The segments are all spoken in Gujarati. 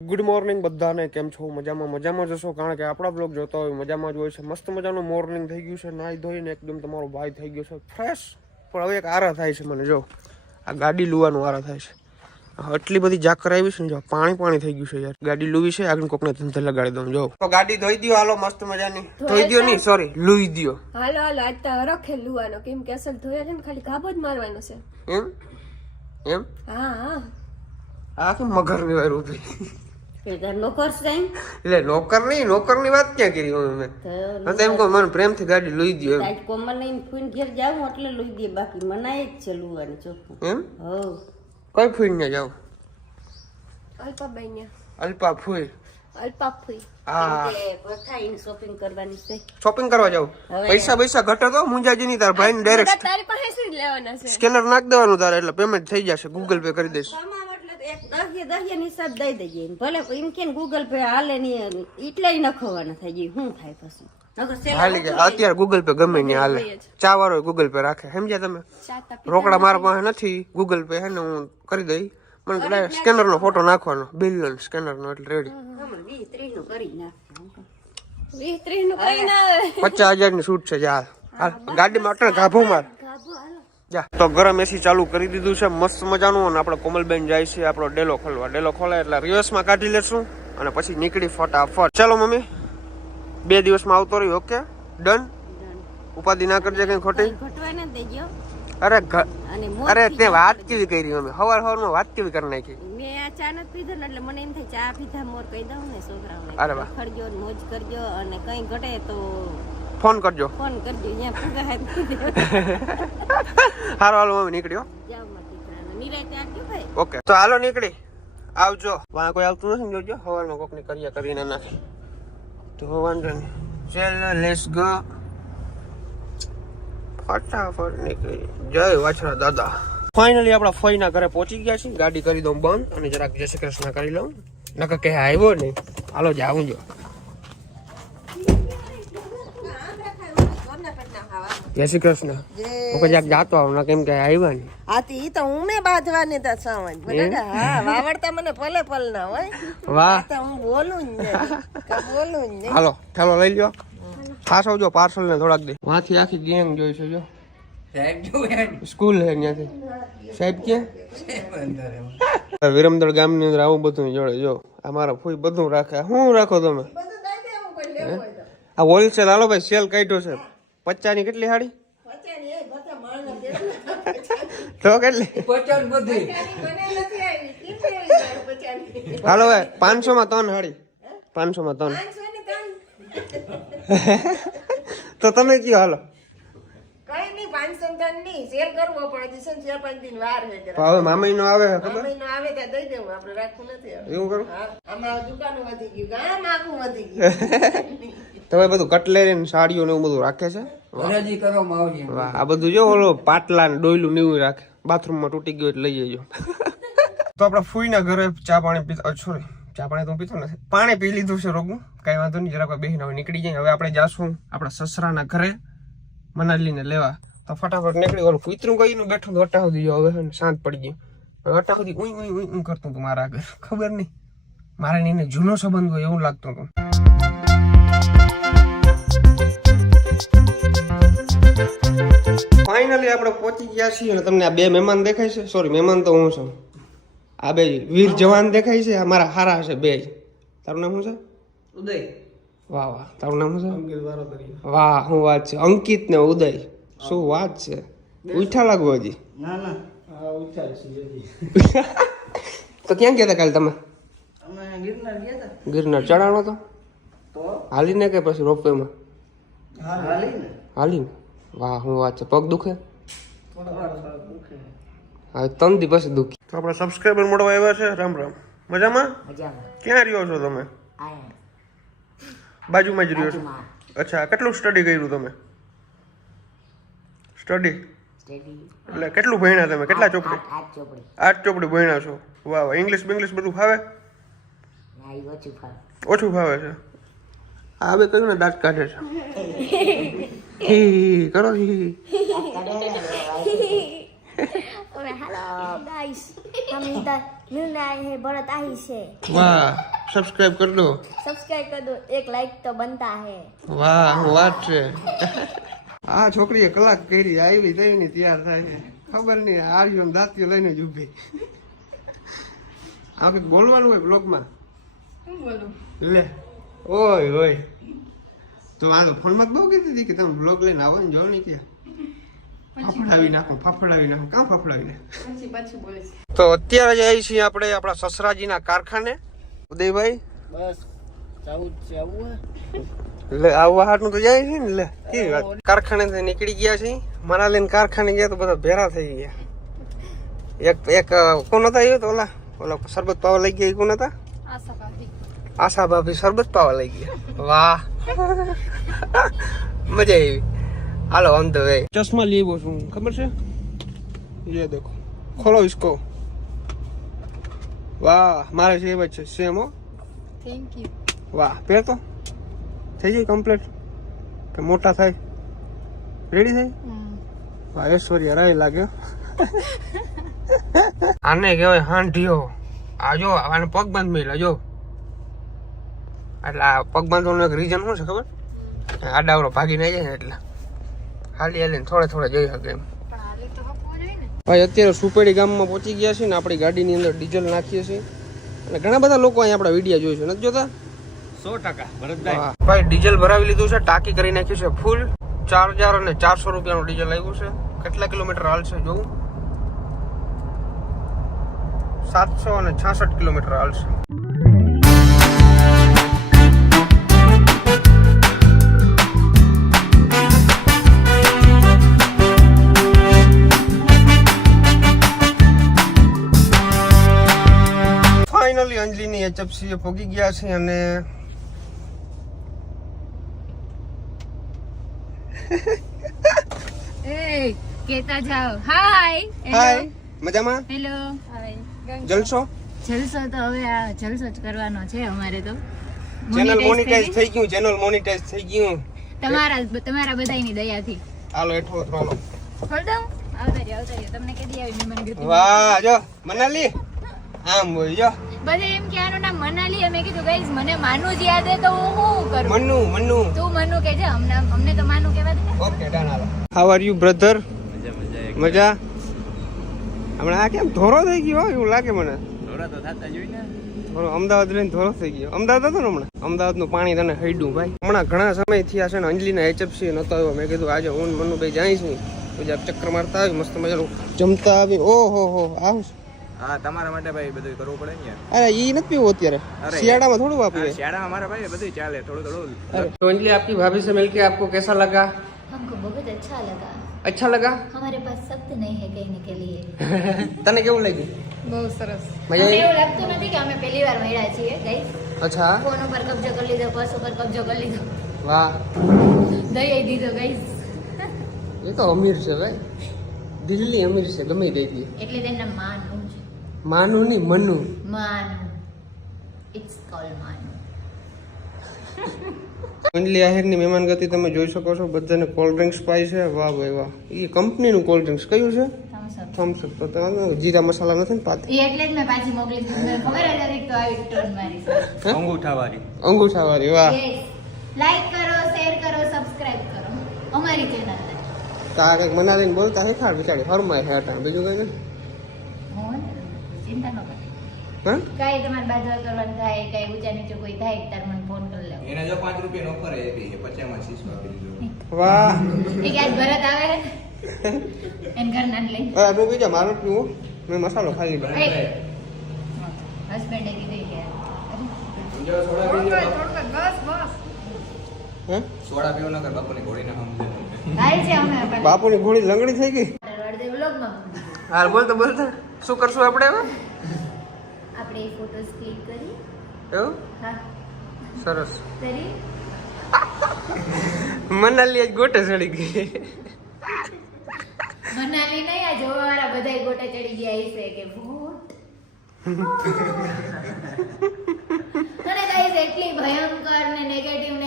ગુડ મોર્નિંગ બધાને, કેમ છો? મજામાં જશો, કારણ કે આપણા બ્લોગ જોતા હોય મજામાં જ હોય છે. મસ્ત મજાનું મોર્નિંગ થઈ ગયું છે, નાહી ધોઈને એકદમ તમારો ભાઈ થઈ ગયો છે ફ્રેશ. પણ હવે એક આરા થાય છે મને, જો આ ગાડી લુવાનું આરા થાય છે. આટલી બધી જાકર આવી છે ને, જો પાણી થઈ ગયું છે યાર. ગાડી લુવી છે, આગળ કોકને ધંધે લગાડી દઉં. જો તો ગાડી ધોઈ દો, હાલો મસ્ત મજાની ધોઈ દો, નહીં સોરી લુઈ દો. હાલો આજ તો રખે લુવાનો, કેમ કે અસલ ધોયા છે ને, ખાલી ગાબો જ મારવાનો છે. એમ હા આ કે મગર ની વાર ઉભી નોકર છે એટલે નોકર ની વાત ક્યાં કરી મેં? એમ કહું મને પ્રેમથી ગાડી લઈ દો એમ. કોમલ ને ફૂન ઘેર જાવ એટલે લઈ દે, બાકી મનાય જ છે લુવાની ચોખ્ખું. એમ હો કઈ ફૂઈ ને જાવ? અલ્પા ફૂઈ હા પથાઈને શોપિંગ કરવાની છે. શોપિંગ કરવા જાવ, પૈસા ઘટે તો મુંજાજી નહીં. તાર ભાઈ ને ડાયરેક્ટ તારી પાસે શું લેવાના છે? સ્કેનર નાખ દેવાનું તારે, એટલે પેમેન્ટ થઈ જશે. ગૂગલ પે કરી દઈશ. એક દહિયા હિસાબ દઈ દેજે, ભલે એમ કે ગૂગલ પે હાલે નહીં એટલે નખવાના થાય જાય. શું થાય પછી હાલી જાય અત્યારે ગૂગલ પે ગમે ને હાલે. ચા વાળો ગૂગલ પે રાખે, સમજ્યા તમે? રોકડા મારા પાસે નથી, ગૂગલ પે હે ને હું કરી દઈ. મને સ્કેનર નો ફોટો નાખવાનો, બિલ નો સ્કેનર નો, એટલે રેડી. 20-30 નું કરી નાખ. 20-30 નું કઈ ના આવે. 50,000 ની છૂટ છે. હાલ ગાડીમાં અટણ ગાભો માર જા. તો ગરમ એસી ચાલુ કરી દીધું છે મસ્ત મજાનું. અને આપણે કોમલબેન જાય છે આપણો ડેલો ખોલવા. ડેલો ખોલાય એટલે રિવર્સમાં કાઢી લેશું અને પછી નીકળી ફટાફટ. ચાલો મમ્મી, 2 દિવસમાં આવતો રહ્યો. Okay done. ઉપાધિ ના કરજે કઈ ખોટી. ઘટવા ના દેજો. અરે તે વાત કેવી કરી મમ્મી? સવારમાં વાત કેવી કરી નાખી? મેં આ ચા નથી પીધો ને એટલે મને એમ થાય ચા પીધા મોર કહી દઉં ને છોકરાઓને. અરે વાહ, ખડજો મોજ કરજો, અને કઈ ઘટે તો ફોન કરજો. ફોન કરજો. અહીંયા પૂગા હારો હાલો મમ્મી નીકળ્યો. જાવ મારા દીકરાને નિરાતે આવજો ભાઈ. ઓકે તો હાલો નીકળી આવજો. વાં કોઈ આવતું નથી ને, જોજો સવારમાં કોકની કર્યા કરીને નાખી તો વાંધો નહીં. ચાલો લેટ્સ ગો, ફટાફટ નીકળી. જય વાછરા દાદા. ફાઇનલી આપણા ફઈના ઘરે પહોંચી ગયા છીએ. ગાડી કરી દઉં બંધ અને જરાક જય શ્રી કૃષ્ણ કરી લઉં. નકર કે આવ્યો નહીં. હાલો જાઉં જો. જય શ્રી કૃષ્ણ. હું કદાચ જાતો આવું, કેમ કે આવ્યા નહીં. આતી ઈ તો હું મે બાંધવાની તા સાવન બરાબર. હા વાવડતા મને પલ ના હોય. વાહ, તો હું બોલું જ નહીં. હાલો ઠેલો લઈ લ્યો. ખાસ આવજો, પાર્સલ ને થોડાક દે. વાંથી આખી ગેંગ જોઈ છે. જો સ્કૂલ હે ત્યાંથી. સાહેબ ક્યાં? વિરમદળ ગામની અંદર આવું બધું જોડે. જો અમારા ફૂઈ બધું રાખે. શું રાખો તમે? આ હોલસેલ. હાલો ભાઈ, સેલ કાઢ્યો છે. 50 ની કેટલી સાડી? તો કેટલી? હાલો ભાઈ, 500 માં 3 સાડી. 500 માં 3. તો તમે કયો હાલો. કઈ નહીં 500 ની શેર કરવો પડે છે. 4-5 દિન વાર હે. હવે મામા નો આવે ખબર? મહિનો આવે ત્યાં દઈ દેવું, આપણે રાખવું નથી. એવું કરું. આમાં દુકાનો વધી ગયું, ગામ આખું વધી ગયું. તમે બધું કટલેરી ને સાડીઓ ને એવું બધું રાખે છે. વાહ, આ બધું જો ઓલો પાટલા ને ડોયલું ને એવું રાખે. બાથરૂમમાં તૂટી ગયું એટલે લઈ જજો. તો આપડા ફૂઈના ઘરે ચા પાણી પીતા, સોરી ચા પાણી તો પીતો નથી, પાણી પી લીધું છે રોગું. કઈ વાંધો નહીં, જરાક બેહીને હવે નીકળી જાય. હવે આપણે જાશું આપણા સસરાના ઘરે મનાલીને લેવા. તો ફટાફટ નીકળી. ઓલું કૂતરું કઈ બેઠું તો અટા સુધી હવે શાંત પડી ગયું. અટા સુધી ઉઈ કરતું હતું મારા આગળ. ખબર નહીં, મારે એને જૂનો સંબંધ હોય એવું લાગતું હતું. ફાઇનલી આપણે પહોંચી ગયા છીએ અને તમને આ 2 મહેમાન દેખાય છે. સોરી, મહેમાન તો હું છું. આ 2 વીર જવાન દેખાય છે. અમારા હારા છે 2. તારું નામ શું છે? ઉદય. વાહ વાહ, તારું નામ શું છે? વાહ, શું વાત છે. અંકિત ને ઉદય, શું વાત છે. ઉઠા લાગુ હજી? ના તો ક્યાં ગયા હતા કાલે તમે? ગિરનાર ચડાણો તો હાલીને કે પછી રોપવેમાં? હાલીને. વાહ, શું વાત છે. પગ દુખે? હા, 3 દી પછી દુખી. તો આપણે સબસ્ક્રાઈબર મળવા આવ્યા છે. રામ રામ. મજામાં? ક્યાં રહ્યો છો તમે? બાજુમાં જ રહ્યો છો? અચ્છા, કેટલું સ્ટડી કર્યું તમે? સ્ટડી એટલે કેટલું ભણ્યા તમે? કેટલા ચોપડી? 8 ચોપડી ભણ્યા છો. વાહ વાહ. ઇંગ્લિશ બધું ફાવે? ઓછું ફાવે છે. આ બે કયું ને દાંત કાઢે છે. હી કરો હી. Hello guys, kami निर्णय है भरत आही से વાહ સબસ્ક્રાઇબ કરી દો सब्सक्राइब कर दो एक लाइक तो बनता है વાહ વાત છે આ છોકરીએ કલાક કરી આવી તઈ ની તૈયાર થાય છે ખબર નહીં આર્યો દાંતીઓ લઈને જ ઊભી આ કંઈક બોલવાનું હોય બ્લોગમાં લે ઓય ઓય તો આ ફોનમાં બહુ કીધી હતી કે તમે બ્લોગ લઈને આવો ને જો નહીં ત્યાં ફાફડાવી નાખો કામ ફાફડાવી નાખો તો અત્યારે જઈએ છીએ આપણે આપણા સસરાજીના કારખાને ઉદયભાઈ બસ ચાવું છે આવું લે આવવા હાટનું તો જાય છે ને લે કેવી વાત કારખાનેથી નીકળી ગયા છે મારા લઈને કારખાને ગયા તો બધા ભેરા થઈ ગયા એક કોણ હતા એ તો ઓલા શરબત પાવા લઈ ગયા એ કોણ હતા આશા ભાભી શરબત પાવા લઈ ગયા વાહ મજા આવી હાલો ઓન ધ વે ચશ્મા લેવો છું ખબર છે ये देखो खोलो इसको વાહ મારે છે એ છે સેમ હો થેન્ક યુ વાહ પહેર તો થઈ જાય કમ્પ્લીટ કે મોટા થાય રેડી થઈ વાહ ઐશ્વર્યા રાય લાગ્યો આને કહેવાય હાંઢિયો આ જો આને પગ બાંધ મેલા જો એટલે આ પગ બાંધવાનું એક રીઝન શું છે ખબર આડાવડો ભાગી ના જાય ને એટલે હાલી હાલીને થોડે જઈ શકે એમ ભાઈ અત્યારે સુપેડી ગામમાં પહોંચી ગયા છે ને આપણી ગાડીની અંદર ડીઝલ નાખીએ છીએ અને ઘણા બધા લોકો અહીંયા આપણા વિડીયો જોઈ છે નથી જોતા 100% ભરતભાઈ ભાઈ ડીઝલ ભરાવી લીધું છે ટાંકી કરી નાખ્યું છે ફૂલ 4000 અને 400 રૂપિયાનું ડીઝલ આવ્યું છે કેટલા કિલોમીટર હાલશે જોવું 766 કિલોમીટર હાલશે ફાઇનલી અંજલિની એચએફસી એ પહોંચી ગયા છે અને એ કેતા જાઓ હાય હાય મજામાં હેલો જલસો જલસો તો હવે આ જલસો જ કરવાનો છે અમારે તો ચેનલ મોનેટાઇઝ થઈ ગયું તમારા બધાયની દયાથી હાલો હેઠો હાલો ખોલ દઉં આવતા રહ્યો તમને કેદી આવી મહેમાન ગતિ વાહ જો મનાલી આમ બોલ જો બધા એમ કે આનું નામ મનાલી અમે કીધું ગાઈસ મને માનુ જ યાદ હે તો હું શું કરું મન્નુ તું મનુ કે છે અમને તો માનુ કહેવા દે ઓકે ડન હાલો હાઉ આર યુ બ્રધર મજા હમણાં આ કેમ ધોરો થઈ ગયો એવું લાગે મને થોડા તો થાતા જોઈ ને થોડો અમદાવાદ રહીને ધોરો થઈ ગયો અમદાવાદ હતો ને હમણાં અમદાવાદનું પાણી તને હૈડું ભાઈ હમણાં ઘણા સમય થયા છે ને અંજલિના એચએફસી નતો આવ્યો મેં કીધું આજે હું મનુભાઈ જાય છું પછી આપ ચક્કર મારતા આવી મસ્ત મજાનું જમતા આવી ઓહો હો આવું હા તમારા માટે ભાઈ બધું કરવું પડે ને અરે ઈ નથી પીવું અત્યારે શિયાળામાં થોડું વાપીએ શિયાળામાં મારા ભાઈ બધું ચાલે થોડું तो अंजलि आपकी भाभी से मिलके आपको कैसा लगा हमको बहुत अच्छा लगा अच्छा लगा हमारे पास शब्द नहीं है कहने के लिए तने केવું લાગ્યું બહુ સરસ મજા અમને આવી એવું લાગતું નથી કે અમે પહેલી વાર મળ્યા છીએ ગાઈસ અચ્છા ફોન ઉપર કબજો કરી લીધો પર્સ ઉપર કબજો કરી લીધો વાહ દઈ દીધો ગાઈસ એ તો અમીર છે ભાઈ દિલ્હી અમીર છે ગમે દઈ દે એટલે તેના માનું છે માનું ની મનુ માનું ઇટ્સ કોલ માનું અંજલિ આહિરની મહેમાનગતિ તમે જોઈ શકો છો બધાને કોલ્ડ ડ્રિંક્સ પાય છે વાહ ભાઈ વાહ એ કંપનીનું કોલ્ડ ડ્રિંક્સ કયું છે થમ્સ અપ તો તમે જીરા મસાલા નથી ને પાતી એ એટલે જ મેં પાછી મોકલી દીધી મને ખબર જ હતી તો આવી ટર્ન મારી અંગૂઠાવાળી અંગૂઠાવાળી વાહ લાઈક કરો શેર કરો સબસ્ક્રાઇબ કરો અમારી ચેનલ ને તારે મનાલીને બોલતા હે ખાર બિચારી હરમાય હે આટા બીજું કઈ નહીં હું ચિંતા ન કર હા કાઈ તમારે બાજુ કરવાનું થાય કઈ ઊંચા નીચે કોઈ થાય તાર મને ફોન કરી લેવો એને જો 5 રૂપિયા ઓફર આપી 50 માં 6 આપી દીધો વાહ એ કે આજ ભરત આવે એન ઘર ના લઈ અરે તું બીજા મારું પીવું મેં મસાલો ખાલી લીધો હસબન્ડ એ કીધું કે હે સોડા પીવો નકર બાપુની ઘોડીને સમજે થાય છે અમે બાપુની ઘોડી લંગડી થઈ ગઈ અડધે વ્લોગમાં હાલ બોલતા શું કરશું આપણે હવે આપણે એ ફોટોસ ક્લિક કરી એવું હા સરસ કરી મનાલી આજ ગોટે ચડી ગઈ મનાલી નહીં આ જોવા વાળા બધાય ગોટે ચડી ગયા છે કે વોટ અને ગાઈસ એટલી ભયંકર ને નેગેટિવ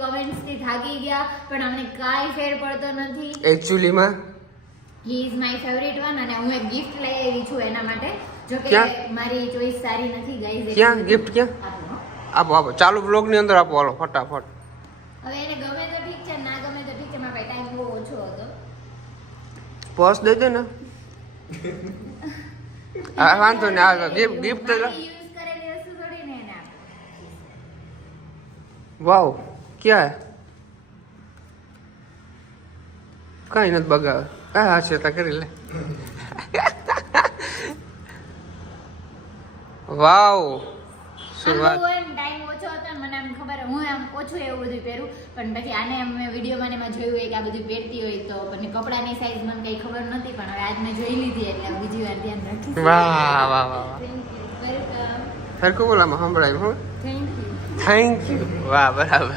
કમેન્ટ્સ થી થાકી ગયા પણ અમને કાઈ ફેર પડતો નથી એકચ્યુઅલી માં he is my favourite one અને હું એક ગિફ્ટ લઈ આવી છું એના માટે જો કે ક્યાં? મારી ચોઈસ સારી નથી ગાઈઝ. ક્યાં ગિફ્ટ ક્યાં? આપો આપો, ચાલુ બ્લોગ ની અંદર આપો, હાલો ફટાફટ. હવે એને ગમે તો ઠીક છે, ના ગમે તો ઠીક છે, મારા ભાઈ ટાઈમ બહુ ઓછો હતો. પર્સ દઈ દે ને. હા વાંધો ને, આ ગિફ્ટ મારી યુઝ કરેલી વસ્તુ થોડી ને એને આપે. વાવ ક્યાં હે? કઈ નથી બગાવે. હા છે તા કરી લે. વાવ શું આમ વાત. બહુ એમ ટાઈમ ઓછો હતો ને મને આમ ખબર હું આમ ઓછું એવું બધું પહેરું, પણ પછી આને મેં વિડીયોમાં ને એમાં જોયું હોય કે આ બધું પહેરતી હોય તો પણ કપડાની સાઈઝ મને કઈ ખબર નથી, પણ હવે આજ મેં જોઈ લીધી એટલે બીજી વાર ધ્યાન રાખીશ. વાહ વાહ વાહ વાહ. વેલકમ. સરખું બોલામાં સંભળાય હું. Thank you. Thank you. વાહ બરાબર.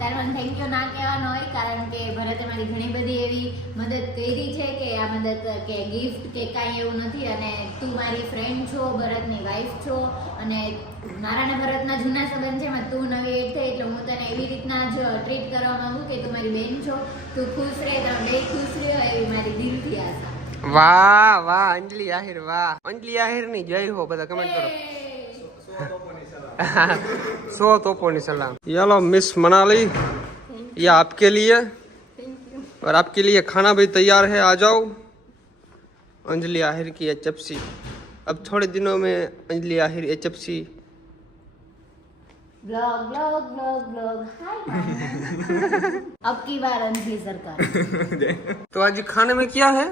તારે મને થેન્ક યુ ના કહેવાનું હોય, કારણ કે ભરતે મારી ઘણી બધી એવી મદદ કરી છે કે આ મદદ કે ગિફ્ટ કે કાંઈ એવું નથી, અને તું મારી ફ્રેન્ડ છો, ભરતની વાઈફ છો, અને મારા ને ભરતના જૂના સંબંધ છે, એમાં તું નવી એડ થઈ એટલે હું તને એવી રીતના જ ટ્રીટ કરવા માંગુ કે તું મારી બેન છો, તું ખુશ રહે, તમે બે ખુશ રહ્યો એવી મારી દિલથી આશા. વાહ વાહ અંજલિ આહિર, વાહ અંજલિ આહિર ની જય હો. બધા કમેન્ટ કરો. 100 तोपों सलाम. चलो मिस मनाली, ये आपके लिए और आपके लिए खाना भी तैयार है, आ जाओ. अंजलि आहिर की HFC. अब थोड़े दिनों में Anjali Ahir HFC. Blog blog blog blog hi अब की बार अंजलि सरकार. तो आज खाने में क्या है?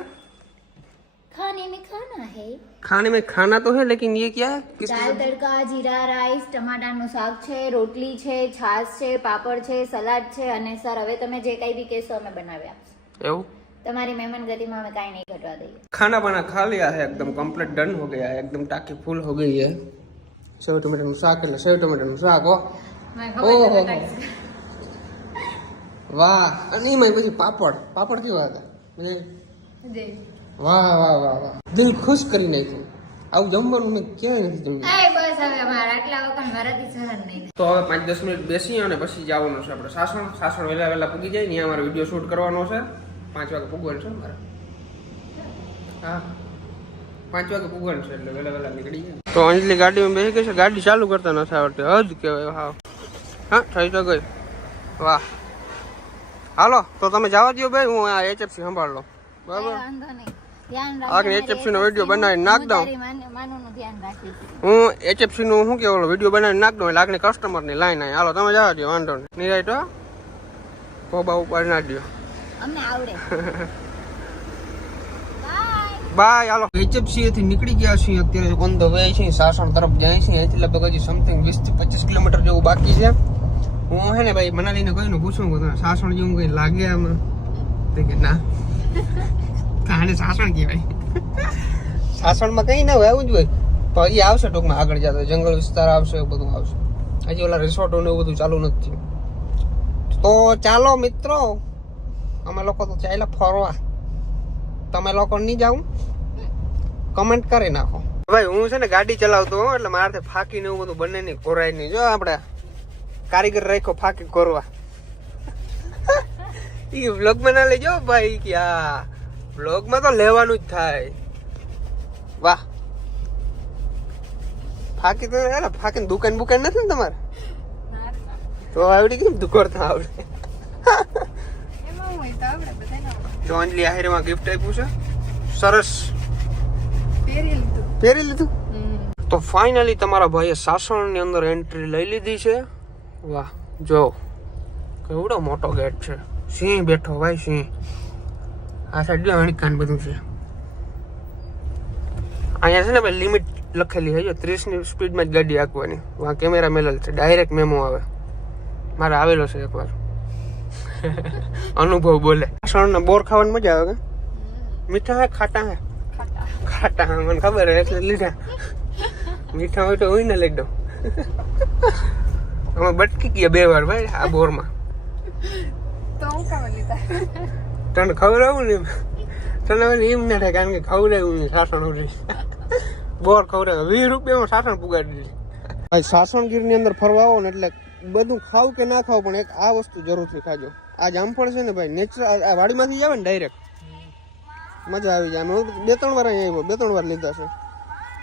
खाने में खाना है, खाने में खाना तो है, लेकिन ये क्या है? किस दाल तड़का, जीरा राइस, ટમાટાનું શાક છે, રોટલી છે, છાશ છે, પાપડ છે, સલાડ છે, અને સર હવે તમે જે કઈ भी કહેશો અમે બનાવી આપશું. એવું? તમારી મહેમાન ગતિમાં અમે કાંઈ નહીં ઘટવા દઈએ. खाना बना खा लिया है, एकदम कंप्लीट डन हो गया है, एकदम टाकी फुल हो गई है. सेव टमाटर નું શાક એટલે સેવ ટમાટર નું શાક હો. ઓહો વાહ. અને એમાં પછી પાપડ કેવા હતા? વાહ વાહ વાહ વાહ, દિલ ખુશ કરી નાખ્યું. આવું જમવાનું મેં ક્યાંય નથી જમ્યું. એ બસ હવે અમારા આટલા વખત મારાથી સહન નહીં. તો હવે 5-10 મિનિટ બેસી અને પછી જવાનું છે આપણે સાસણ વહેલા પૂગી જાય ને, અમારે વિડીયો શૂટ કરવાનો છે. 5 વાગે પૂગવાનું છે મારે. હા 5 વાગે પૂગવાનું છે એટલે વહેલા નીકળી જાય. તો અંજલિ ગાડીમાં બેસી ગઈ છે, ગાડી ચાલુ કરતા નથી આવડતી. હજ કહેવાય. હા થઈ તો ગઈ. વાહ હાલો તો તમે જવા દો ભાઈ, હું આ HFC સંભાળ લો. બરાબર, વાંધો નહીં, ધ્યાન આગળ HFC નો વિડીયો બનાવીને નાખ દઉં. માનુનું ધ્યાન રાખીશ. હું HFC નું શું કે ઓલો વિડીયો બનાવીને નાખ દઉં એટલે આગળ કસ્ટમર ની લાઈન આવી. હાલો તમે જવા દો, વાંધો નહીં. નિરાઈટ હો, કોબા ઉપર ના દો. અમને આવડે. બાય. હાલો HFC થી નીકળી ગયા છીએ અત્યારે, ઓન ધ વે છીએ, સાસણ તરફ જાય છીએ. અહીંથી લગભગ હજી સમથિંગ 20 થી 25 કિલોમીટર જેવું બાકી છે. હું હે ને ભાઈ મનાલીને કોઈને પૂછું કે તને સાસણ જેવું કઈ લાગે આમાં? તો કે ના, કાને સાસણ કહેવાય. સાસણમાં કઈ ના હોય, આવું જ હોય. પણ હજી આવશે ટૂંકમાં, આગળ જતો જંગલ વિસ્તાર આવશે, એવું બધું આવશે. હજી ઓલા રિસોર્ટો ને એવું બધું ચાલુ નથી થયું. તો ચાલો મિત્રો, અમે લોકો તો ચાલ્યા ફરવા. તમે લોકો નહીં જાવ? કમેન્ટ કરી નાખો. ભાઈ હું છે ને ગાડી ચલાવતો હોઉં એટલે મારાથી ફાકી ને એવું બધું બને નહીં, કોરાય નહીં. જો આપણે કારીગર રાખ્યો ફાકી કોરવા. એ વ્લોગમાં ના લેજો ભાઈ, કે આ વ્લોગમાં તો લેવાનું જ થાય. વાહ ફાકી તો ફાકીને દુકાન બુકાન નથી ને તમારે? તો આવડી કેમ દુકોરતા આવડે? તો અંજલિ આહિરમાં ગિફ્ટ આપ્યું છે, સરસ પહેરી લીધું. તો ફાઇનલી તમારા ભાઈએ સાસણની અંદર એન્ટ્રી લઈ લીધી છે. વાહ જો કેવડો મોટો ગેટ છે. સિંહ બેઠો ભાઈ, સિંહ. આ સાઈડ અણકાન બધું છે. અહીંયા છે ને ભાઈ લિમિટ લખેલી છે, જો 30 ની સ્પીડમાં જ ગાડી હાંકવાની. વાં કેમેરા મેલેલ છે, ડાયરેક્ટ મેમો આવે. મારે આવેલો છે એકવાર. અનુભવ બોલે. સાસણના બોર ખાવાની મજા આવે કે? મીઠા હે ખાટા હે? ખાટા હે મને ખબર હે એટલે લીધા. મીઠા હોય તો હું ને લઈ દઉં. અમે બટકી ગયા 2 વાર ભાઈ આ બોરમાં. તને ખબર આવું ને તને એમ ના થાય, કારણ કે ખવડાવ્યું નહીં સાસણ ઉડી. બોર ખવડાવે 20 રૂપિયામાં સાસણ પુગાડી દીધી. ભાઈ સાસણગીરની અંદર ફરવા આવો ને એટલે બધું ખાવ કે ના ખાવ પણ એક આ વસ્તુ જરૂરથી ખાજો. આ જામફળ છે ને ભાઈ નેચરલ, આ વાડીમાંથી જ આવે ને ડાયરેક્ટ, મજા આવી જાય. 2-3 વાર અહીંયા આવ્યો, 2-3 વાર લીધા છે.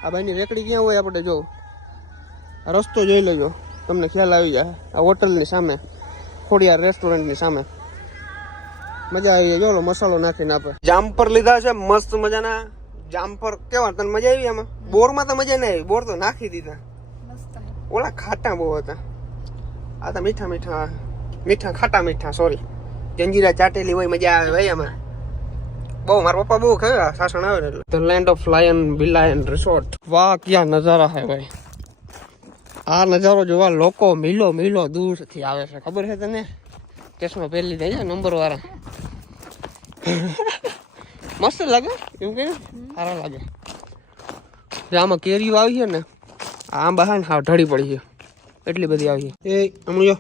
આ ભાઈની રેકડી ક્યાં હોય આપણે જો રસ્તો જોઈ લેજો, તમને ખ્યાલ આવી જાય. આ હોટલની સામે, ખોડિયાર રેસ્ટોરન્ટની સામે. મજા આવી જાય. જો મસાલો નાખીને આપે. જામફર લીધા છે મસ્ત મજાના જામફર. કેવા તને મજા આવી આમાં? બોરમાં તો મજા નહીં આવી, બોર તો નાખી દીધા. ઓલા ખાટા બહુ હતા, આ તો મીઠા મીઠા મીઠા ખાટા મીઠા. સોરી, જંજીરા ચાટેલી હોય, મજા આવે ભાઈ આમાં બહુ. મારા પપ્પા બહુ ખાય સાસણ આવે ને એટલે. The land of lion billion resort. વાહ ક્યાં નજારા હે ભાઈ. આ નજારો જોવા લોકો મીલો મીલો દૂરથી આવે છે, ખબર છે તને? કેસમાં પહેલી થઈ જાય નંબર વાળા. મસ્ત લાગે એમ કે સારા લાગે. આમાં કેરીઓ આવી છે ને, આંબા હા ને હા ઢળી પડી છે, એટલી બધી આવી છે. એ આમ જો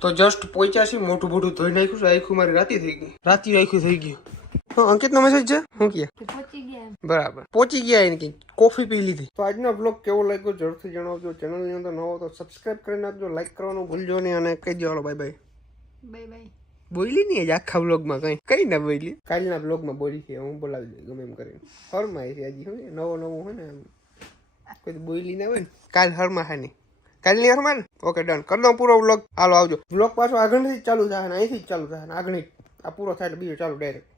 તો જસ્ટ પહોંચ્યા છીએ. મોટું મોટું ધોઈ નાખ્યું છે. આખું મારી રાતી થઈ ગઈ, રાતી આખું થઈ ગયું. હા, અંકિતનો મેસેજ છે શું કે બરાબર પહોંચી ગયા એને કઈ કોફી પી લીધી. તો આજનો બ્લોગ કેવો લાગ્યો જરૂરથી જણાવજો. ચેનલની અંદર નવો તો સબસ્ક્રાઇબ કરી નાખજો, લાઈક કરવાનું ભૂલજો નહીં અને કહી દો બાય બાય. Bye bye. બોલી નહીં આખા બ્લોગમાં કઈ ના બોલી. કાલના બ્લોગમાં બોલી છે, હું બોલાવી દઉં ગમે એમ કરીને. હરમાં છે હજી શું નવો નવું હોય ને કોઈ બોલી ના હોય ને. કાલ હરમાં હા નહીં, કાલની હરમાં ને. ઓકે ડન કરી દઉં પૂરો બ્લોગ. હાલો આવજો. બ્લોગ પાછો આગળથી જ ચાલુ થાય ને, અહીંથી જ ચાલુ થાય ને. આગળ આ પૂરો થાય એટલે બીજો ચાલુ ડાયરેક્ટ.